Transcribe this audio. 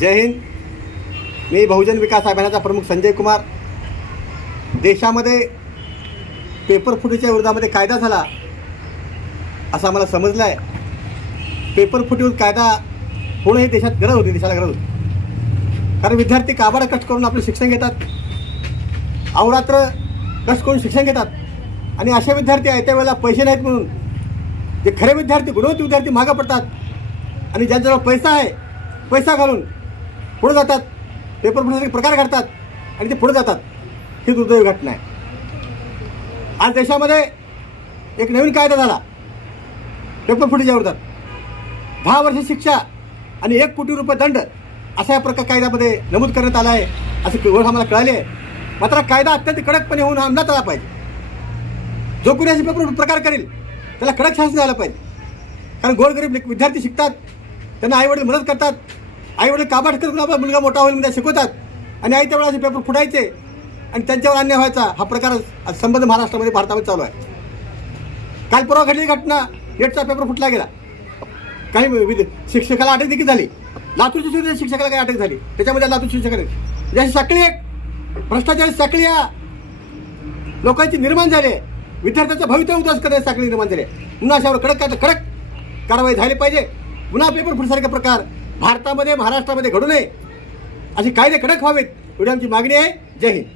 जय हिंद. मी बहुजन विकास अभियानाचा प्रमुख संजय कुमार. देशामध्ये पेपर फुटीच्या विरोधामध्ये कायदा झाला असं आम्हाला समजलं आहे पेपर फुटीवर कायदा होणं ही देशात गरज होती देशाला गरज होती. कारण विद्यार्थी काबाड कष्ट करून आपलं शिक्षण घेतात. अवरात्र कष्ट करून शिक्षण घेतात. आणि असे विद्यार्थी आहे त्यावेळेला पैसे नाहीत म्हणून. जे खरे विद्यार्थी गुणवंत विद्यार्थी मागं पडतात. आणि ज्यांच्याजवळ पैसा आहे पैसा घालून पुढे जातात. पेपर फुटण्याचे प्रकार घडतात आणि ते पुढे जातात. ही दुर्दैवी घटना आहे. आज देशामध्ये एक नवीन कायदा झाला. पेपर फुटीच्या विरोधात दहा वर्ष शिक्षा आणि एक कोटी रुपये दंड अशा या प्रकार कायद्यामध्ये नमूद करण्यात आला आहे. असं ओळख आम्हाला कळाले आहे. मात्र कायदा अत्यंत कडकपणे होऊन अंमलात आला पाहिजे. जो कोणी असे पेपर प्रकार करेल त्याला कडक शासन झालं पाहिजे. कारण गोरगरीब विद्यार्थी शिकतात त्यांना आईवडील मदत करतात आईवडील काबाट करून आपला मुलगा मोठा होईल म्हणजे शिकवतात. आणि आई त्यावेळेला असे पेपर फुटायचे. आणि त्यांच्यावर अन्याय व्हायचा. हा प्रकार संबंध महाराष्ट्रामध्ये भारतामध्ये चालू आहे. काल परवा घडली घटना. नेटचा पेपर फुटला गेला. काही शिक्षकाला अटक देखील झाली. लातूरच्या सुद्धा शिक्षकाला काही अटक झाली. त्याच्यामध्ये लातूर शिक्षकाने म्हणजे अशी साखळी एक. भ्रष्टाचारी साखळी या. लोकांची निर्माण झाली आहे. भवितव्य उद्ध्वस्त करण्याची साखळी निर्माण झाली आहे. पुन्हा अशावर कडक कडक कारवाई झाली पाहिजे. पुन्हा पेपर फुटसारखे प्रकार. भारतामध्ये महाराष्ट्रामध्ये घडू नये. असे कायदे कडक व्हावेत. एवढी आमची मागणी आहे. जय हिंद.